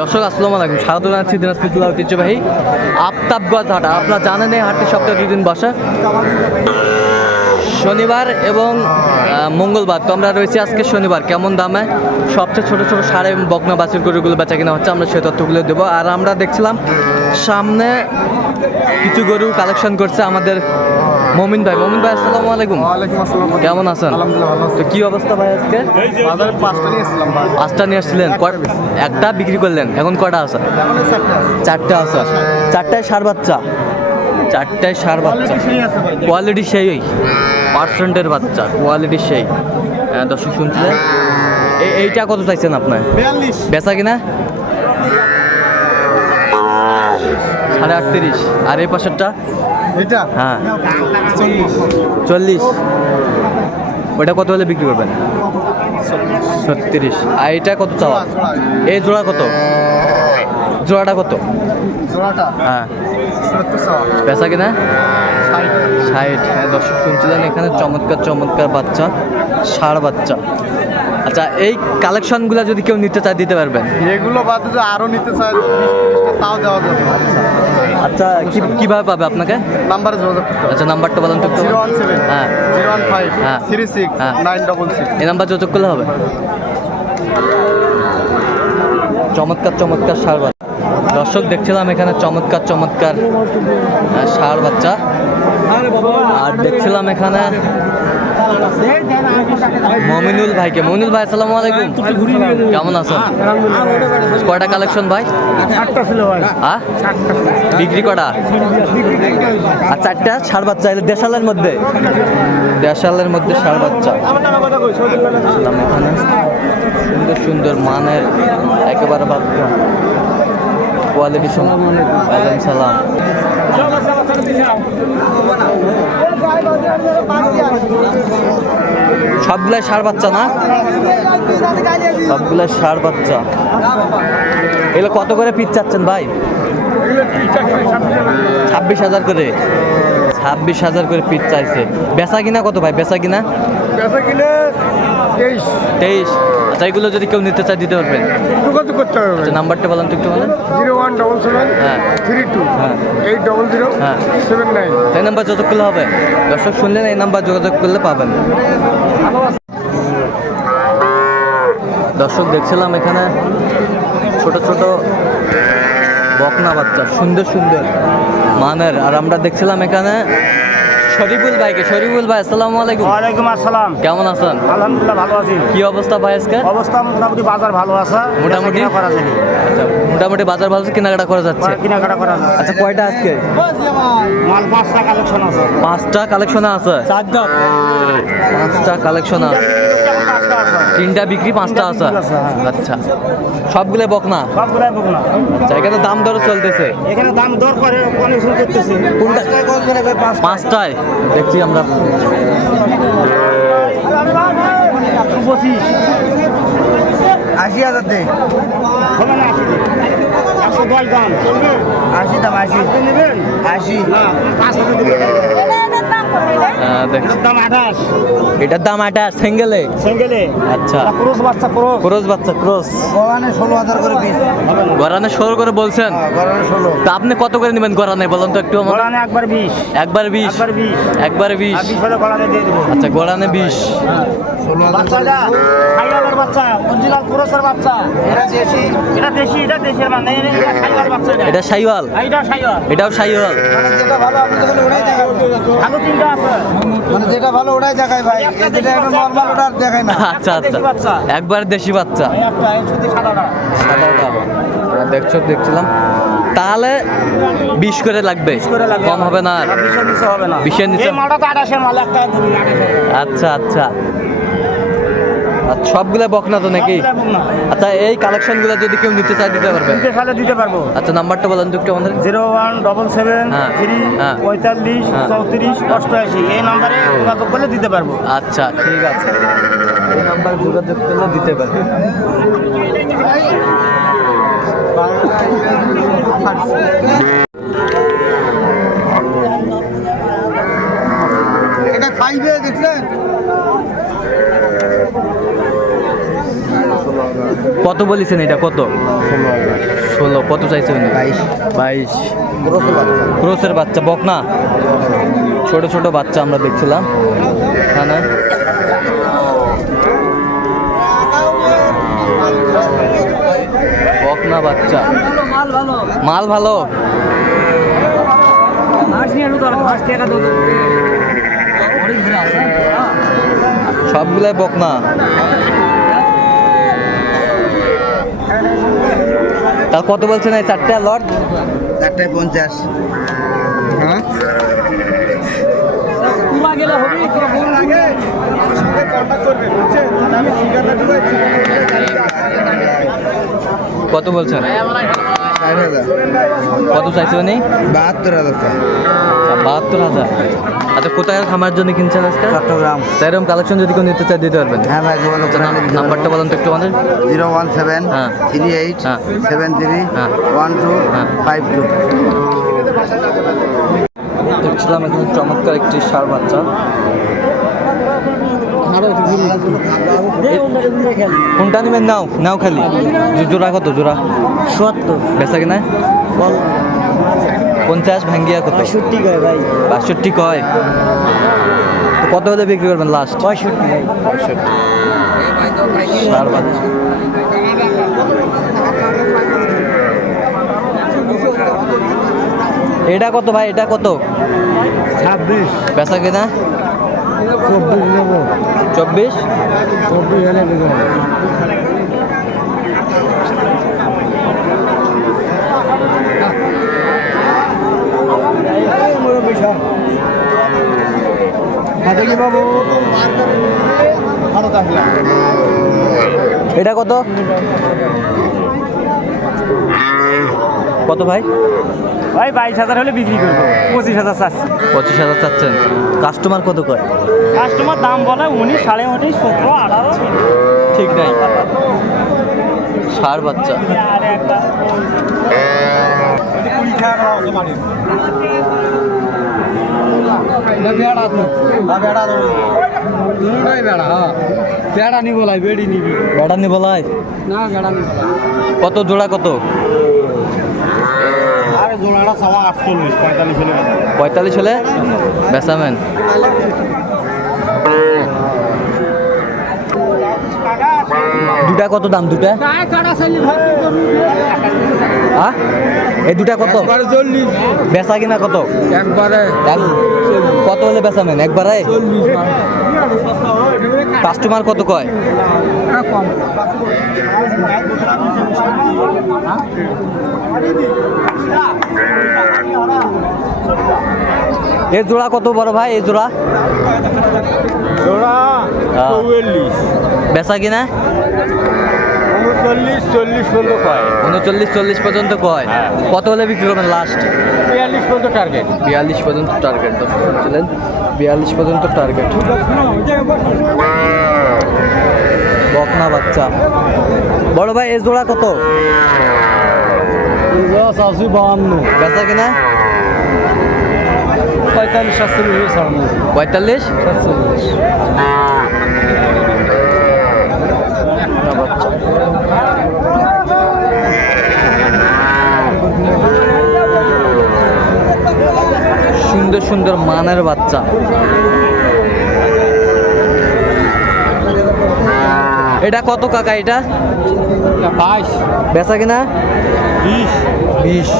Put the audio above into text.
দর্শক, আসসালাম আলাইকুম। স্বাগত জানাচ্ছি দিনাজপুর ঐতিহ্যবাহী আফতাবগঞ্জ হাট। আপনারা জানেন এই হাটটি সপ্তাহে দুদিন বসে। শনিবার এবং মঙ্গলবার। তো আমরা রয়েছি আজকে শনিবার। কেমন দামে? সবচেয়ে ছোট ছোট সারে বকনা বাছুর গরুগুলো বেচা কিনা হচ্ছে আমরা সেই তথ্যগুলো দেবো। আর আমরা দেখছিলাম সামনে কিছু গরু কালেকশন করছে আমাদের মমিন ভাই। মমিন ভাই আসসালামু আলাইকুম। ওয়ালাইকুম আসসালাম। কেমন আছেন? আলহামদুলিল্লাহ ভালো তো কি অবস্থা ভাই আজকে? বাজারে পাঁচটা নিয়ে এসেছিলাম ভাই। পাঁচটা নিয়ে আসছিলেন? একটা বিক্রি। করলেন? এখন কটা আছে? এখন এই চারটে আছে। চারটে আছে। চারটায় সার বাচ্চা? চারটায় সার বাচ্চা। সেই। কোয়ালিটি সেই পার্সেন্টের বাচ্চা কোয়ালিটি সেই। হ্যাঁ, দর্শক শুনছিলেন এই এইটা কত চাইছেন আপনার? বেচা কিনা? সাড়ে আটত্রিশ। আর এই পাশেরটা? হ্যাঁ। চল্লিশ। চল্লিশ। ওটা কত হলে বিক্রি করবেন? ছত্রিশ। আর এটা কত চাওয়া? এই জোড়া কত? জোড়াটা কত? জোড়াটা? হ্যাঁ। বেচা কিনা? ষাট। হ্যাঁ দর্শক শুনছিলেন এখানে চমৎকার চমৎকার বাচ্চা ষাড় বাচ্চা। আচ্ছা এই কালেকশনগুলো যদি কেউ নিতে চায় দিতে পারবেন এগুলো বাদে যদি আরও নিতে চায় তাও দেওয়া যাবে। আচ্ছা কি কীভাবে পাবে আপনাকে? নাম্বারে যোগাযোগ আচ্ছা নাম্বারটা বলেন তো। জিরো ওয়ান সেভেন হ্যাঁ। জিরো ওয়ান ফাইভ হ্যাঁ। থ্রি সিক্স হ্যাঁ। Nine double six. এই নাম্বার যোগাযোগ করলে হবে। চমৎকার চমৎকার সার বাচ্চা। দর্শক দেখছিলাম এখানে চমৎকার চমৎকার ষাঁড় বাচ্চা। আর দেখছিলাম এখানে মমিনুল ভাইকে। মমিনুল ভাই, আসসালামু আলাইকুম। কেমন আছেন? কয়টা কালেকশন ভাই? বিক্রি কটা? আর চারটা? ষাড় বাচ্চা দেশালের মধ্যে। দেশালের মধ্যে ষাড় বাচ্চা। সুন্দর সুন্দর মানের একেবারে বাচ্চা। ওয়ালাইকুম সালাম। সবগুলাই ষাড় বাচ্চা না? সবগুলাই সার বাচ্চা। এগুলো কত করে পিস চাচ্ছেন ভাই? ছাব্বিশ হাজার করে। ছাব্বিশ হাজার করে পিস চাইছে। বেচা কিনা কত ভাই? বেচা কিনা? বেচা কিনে তেইশ। তেইশ। আচ্ছা এগুলো যদি কেউ নিতে চায় দিতে পারবেন যোগাযোগ করতে হবে। আচ্ছা নাম্বারটা বলেন তো একটু বলেন। জিরো ওয়ান ডবল সেভেন হ্যাঁ। থ্রি টু হ্যাঁ। এইট ডবল জিরো হ্যাঁ। Seven nine. এই নাম্বার যোগাযোগ করলে হবে। দর্শক শুনলেন এই নাম্বার যোগাযোগ করলে পাবেন। দর্শক দেখছিলাম এখানে ছোট ছোট বকনা বাচ্চা সুন্দর সুন্দর মানের। আর আমরা দেখছিলাম এখানে শরীফুল ভাইকে। শরীফুল ভাই আসসালামু আলাইকুম। ওয়ালাইকুম আসসালাম। কেমন আছেন? আলহামদুলিল্লাহ ভালো আছি। কি অবস্থা ভাই আজকে? অবস্থা মোটামুটি বাজার ভালো আছে। মোটামুটি? করা যাবে আচ্ছা মোটামুটি বাজার ভালো কেনাকাটা করা যাচ্ছে? কেনাকাটা করা যাচ্ছে। আচ্ছা কয়টা আজকে? মাল পাঁচটা কালেকশন আছে। পাঁচটা কালেকশন আছে? পাঁচটা কালেকশন আছে। তিনটা বিক্রি পাঁচটা আসা হ্যাঁ। আচ্ছা। সবগুলো বকনা? সবগুলাই বুক না আচ্ছা এখানে দাম দর চলতেছে? এখানে দাম দর করে কনেকশন করতেছি। কোনটা? পাঁচটায় কত করে পাঁচ পাঁচটায়। দেখছি আমরা। পঁচিশ আশি হাজার দে। আশি দশ দাম। আশি দাম আশি। নেবেন? আশি। না পাঁচ হাজার এটার দাম আঠাশ। এটা সিঙ্গেলে? সিঙ্গেলে। আচ্ছা। বাচ্চা ক্রোস। বাচ্চা ক্রোস। গড়ানে ষোলো হাজার করে পিস গরানে ষোলো করে বলছেন? গড়ানে ষোলো। তা আপনি কত করে নেবেন গরানে বলুন তো একটু আমার গড়ানে একবার বিশ। একবার বিশ। একবার বিশ। একবার বিশ আর বিশ। হলে গড়ানে দিয়ে দেবো। আচ্ছা গরানে বিশ। ষোলো বাচ্চাটা সাইওয়ালের বাচ্চা অরিজিনাল বাচ্চা। এটা দেশি। এটা দেশি এটা দেশের মানে এটা সাইওয়াল বাচ্চা এটা। আর এটাও সাইওয়াল মানে যেটা ভালো আপনি তখন ওটাই দেখাবেন ভালো তিনটা মানে যেটা ভালো ওটাই দেখায় ভাই। যেটা একটা নরমাল ওটা আর দেখায় না। আচ্ছা আচ্ছা। একবার দেশি বাচ্চা। দেখছ দেখছিলাম। তাহলে বিশ করে লাগবে। করে কম হবে না বিশের নিচে আচ্ছা আচ্ছা। সবগুলা বকনা তো নাকি। আচ্ছা এই কালেকশনগুলো যদি কেউ নিতে চায় দিতে পারবেন নিতে চাইলে দিতে পারব। আচ্ছা নাম্বারটা বলেন তো একটু আমাদের। জিরো ওয়ান ডবল সেভেন হ্যাঁ, থ্রি হ্যাঁ। পঁয়তাল্লিশ হ্যাঁ। চৌত্রিশ অষ্টআশি। এই নাম্বারে যোগাযোগ করলে দিতে পারব। আচ্ছা ঠিক আছে। এই নাম্বার যোগাযোগ করলে দিতে পারবেন এটা খাইবে দেখছেন? কত বলেছেন এটা? কত? ষোলো। কত চাইছে উনি? বাইশ। ক্রোসের বাচ্চা বকনা? ছোট ছোট বাচ্চা আমরা দেখছিলাম। হ্যাঁ না? বকনা বাচ্চা। মাল ভালো। সবগুলাই বকনা। তার কত বলছেন এই চারটা লট চারটায় পঞ্চাশ। হ্যাঁ? কত বলছেন? কত চাইছে উনি? বাহাত্তর হাজার। বাহাত্তর হাজার। আচ্ছা কোথায় খামার জন্য কিনছেন আজকে? চট্টগ্রাম। সেরকম কালেকশন যদি কেউ নিতে চায় দিতে পারবেন। হ্যাঁ ভাই যোগাযোগ নাম্বারটা বলুন তো একটু আমাদের। জিরো ওয়ান সেভেন হ্যাঁ। থ্রি এইট হ্যাঁ। সেভেন থ্রি হ্যাঁ। One two. Five two. দেখছিলাম এখানে চমৎকার একটি সার বাচ্চা। কোনটা নেবেন নাও নাও খালি। জোড়া কত জোড়া? সত্তর। বেচা কিনা? পঞ্চাশ ভাঙ্গিয়া কত? পঁয়ষট্টি কয় ভাই। বাষট্টি কয়? তো কত হলে বিক্রি করবেন লাস্ট পঁয়ষট্টি সার এটা কত ভাই? এটা কত? ছাব্বিশ। বেচা কিনা? চব্বিশ নেব। চব্বিশ। চব্বিশ বাবু এটা কত? কত ভাই? ভাই বাইশ হাজার হলে বিক্রি করব। পঁচিশ হাজার চাচ্ছি। পঁচিশ হাজার চাচ্ছেন। কাস্টমার কত কয় কাস্টমার দাম বলে উনিশ সাড়ে উনিশ সতেরো আঠারো। ঠিক নাই। সার বাচ্চা। আর একটা বেড়া নিব। বেড়ি নিবি বেড়া নি বেড়া কত জোড়া কত? জোড়াটা সবা আটচল্লিশ পঁয়তাল্লিশ হলে পঁয়তাল্লিশ হলে বেচামেন দুটা কত দাম দুটা? হ্যাঁ এই দুটা কত? চল্লিশ। বেচা কিনা কত? একবারে এক- কত হলে বেচামেন একবারে? কাস্টমার কত কয়? এ জোড়া কত বড় ভাই? এ জোড়া? জোড়া বেচা কিনা? উনচল্লিশ চল্লিশ পর্যন্ত কয়? উনচল্লিশ চল্লিশ পর্যন্ত কয়? হ্যাঁ। কত হলে বিক্রি করবেন লাস্ট বিয়াল্লিশ পর্যন্ত টার্গেট বিয়াল্লিশ পর্যন্ত টার্গেট ছিলেন বিয়াল্লিশ পর্যন্ত টার্গেট বকনা বাচ্চা। বড় ভাই এ জোড়া কত? আশি বাহান্ন। বেচা কিনা? পঁয়তাল্লিশ সাতচল্লিশ। পঁয়তাল্লিশ? সাতচল্লিশ। সুন্দর সুন্দর মানের বাচ্চা। এটা কত কাকা এটা? বাইশ। বেচা কিনা? বিশ। বিশ।